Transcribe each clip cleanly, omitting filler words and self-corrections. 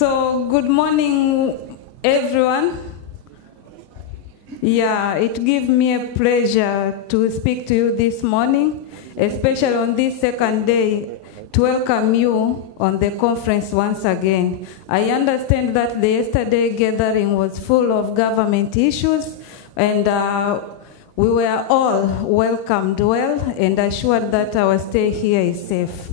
So, good morning, everyone. Yeah, it gives me a pleasure to speak to you this morning, especially on this second day, to welcome you on the conference once again. I understand that the yesterday gathering was full of government issues, and we were all welcomed well and assured that our stay here is safe.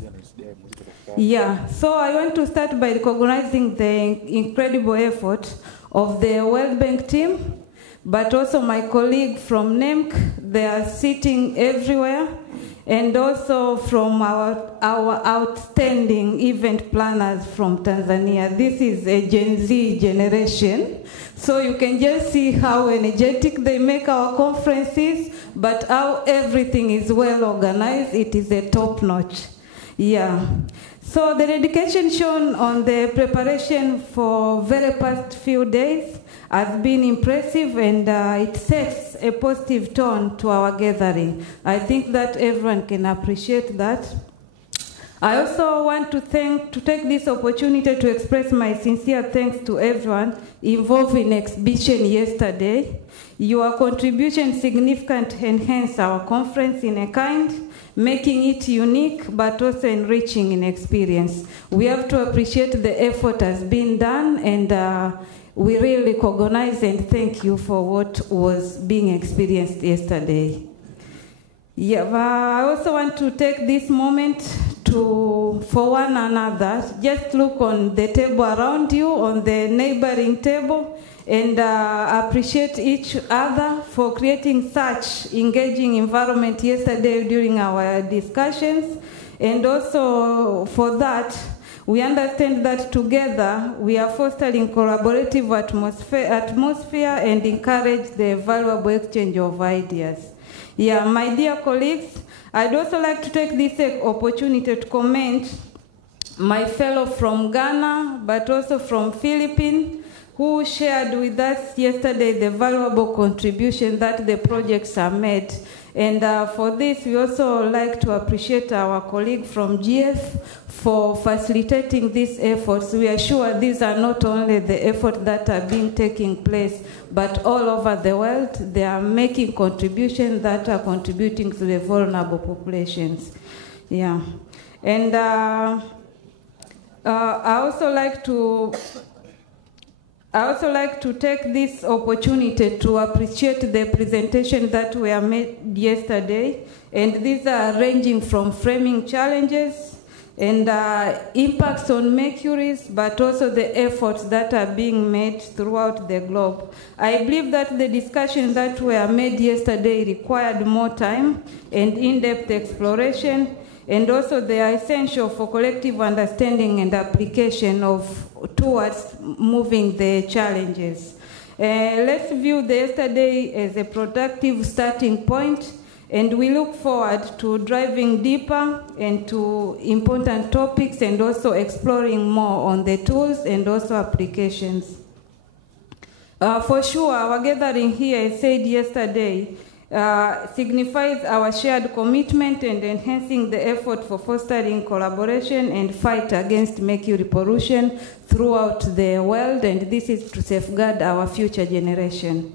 Yeah, so I want to start by recognizing the incredible effort of the World Bank team, but also my colleague from NEMC. They are sitting everywhere, and also from our outstanding event planners from Tanzania. This is a Gen Z generation, so you can just see how energetic they make our conferences, but how everything is well organized. It is a top notch. Yeah. So the dedication shown on the preparation for very past few days has been impressive, and it sets a positive tone to our gathering. I think that everyone can appreciate that. I also want to take this opportunity to express my sincere thanks to everyone involved in exhibition yesterday. Your contribution significantly enhanced our conference in a kind, making it unique but also enriching in experience. We have to appreciate the effort has been done, and we really recognize and thank you for what was being experienced yesterday. Yeah, I also want to take this moment for one another, just look on the table around you, on the neighboring table, and appreciate each other for creating such engaging environment yesterday during our discussions. And also for that, we understand that together we are fostering collaborative atmosphere and encourage the valuable exchange of ideas. Yeah, my dear colleagues, I'd also like to take this opportunity to commend my fellow from Ghana, but also from Philippines, who shared with us yesterday the valuable contribution that the projects are made. And for this, we also like to appreciate our colleague from GF for facilitating these efforts. We are sure these are not only the efforts that are being taking place, but all over the world, they are making contributions that are contributing to the vulnerable populations. Yeah. And I also like to take this opportunity to appreciate the presentation that were made yesterday, and these are ranging from framing challenges and impacts on mercuries, but also the efforts that are being made throughout the globe. I believe that the discussions that were made yesterday required more time and in-depth exploration, and also they are essential for collective understanding and application towards moving the challenges. Let's view the yesterday as a productive starting point, and we look forward to driving deeper into important topics and also exploring more on the tools and also applications. For sure, our gathering here, as said yesterday, signifies our shared commitment and enhancing the effort for fostering collaboration and fight against mercury pollution throughout the world, and this is to safeguard our future generation.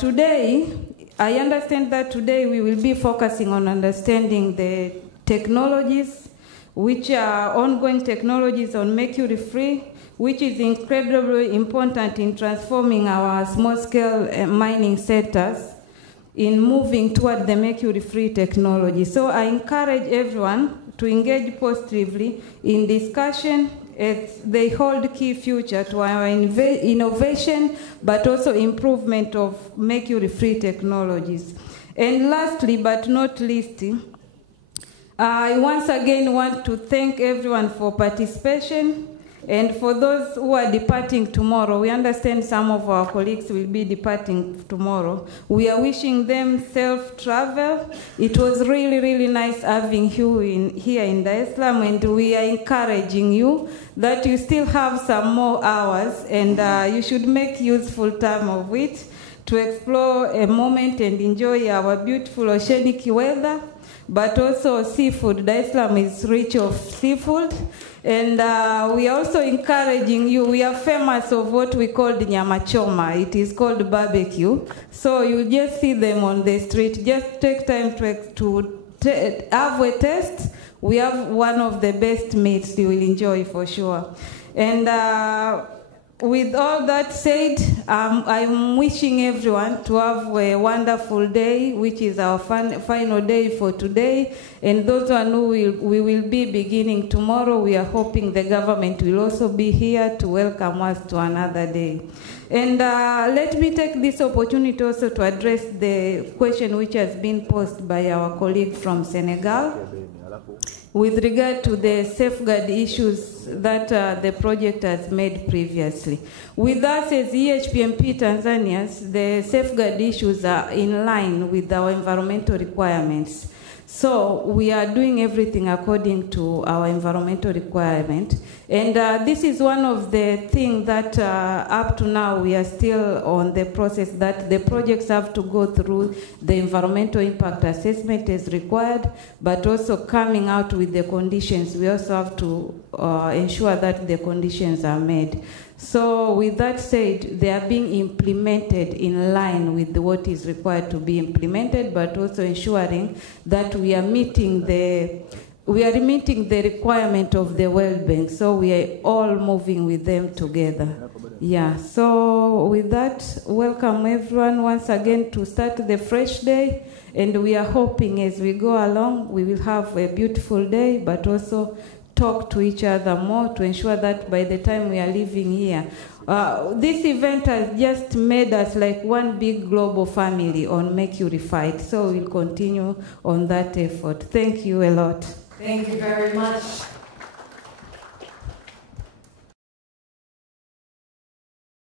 Today, I understand that today we will be focusing on understanding the technologies, which are ongoing technologies on mercury-free, which is incredibly important in transforming our small-scale mining sectors in moving toward the mercury-free technology. So I encourage everyone to engage positively in discussion as they hold key future to our innovation, but also improvement of mercury-free technologies. And lastly, but not least, I once again want to thank everyone for participation. And for those who are departing tomorrow, we understand some of our colleagues will be departing tomorrow. We are wishing them safe travel. It was really, really nice having you here in Dar es Salaam, and we are encouraging you that you still have some more hours, and you should make useful time of it to explore a moment and enjoy our beautiful oceanic weather. but also seafood. Dar es Salaam is rich of seafood. And we are also encouraging you. We are famous of what we call the nyama choma. It is called barbecue. So you just see them on the street. Just take time to have a taste. We have one of the best meats you will enjoy for sure. And with all that said, I'm wishing everyone to have a wonderful day, which is our final day for today. And those who we will be beginning tomorrow, we are hoping the government will also be here to welcome us to another day. And let me take this opportunity also to address the question which has been posed by our colleague from Senegal with regard to the safeguard issues that the project has made previously. With us as EHPMP Tanzanians, the safeguard issues are in line with our environmental requirements. So we are doing everything according to our environmental requirement. And this is one of the things that up to now we are still on the process that the projects have to go through the environmental impact assessment as required, but also coming out with the conditions. We also have to ensure that the conditions are made. So with that said, they are being implemented in line with what is required to be implemented, but also ensuring that we are meeting the requirement of the World Bank. So we are all moving with them together. Yeah, so with that, welcome everyone once again to start the fresh day. And we are hoping as we go along, we will have a beautiful day, but also talk to each other more to ensure that by the time we are leaving here, this event has just made us like one big global family on Make Unified. So we'll continue on that effort. Thank you a lot. Thank you very much.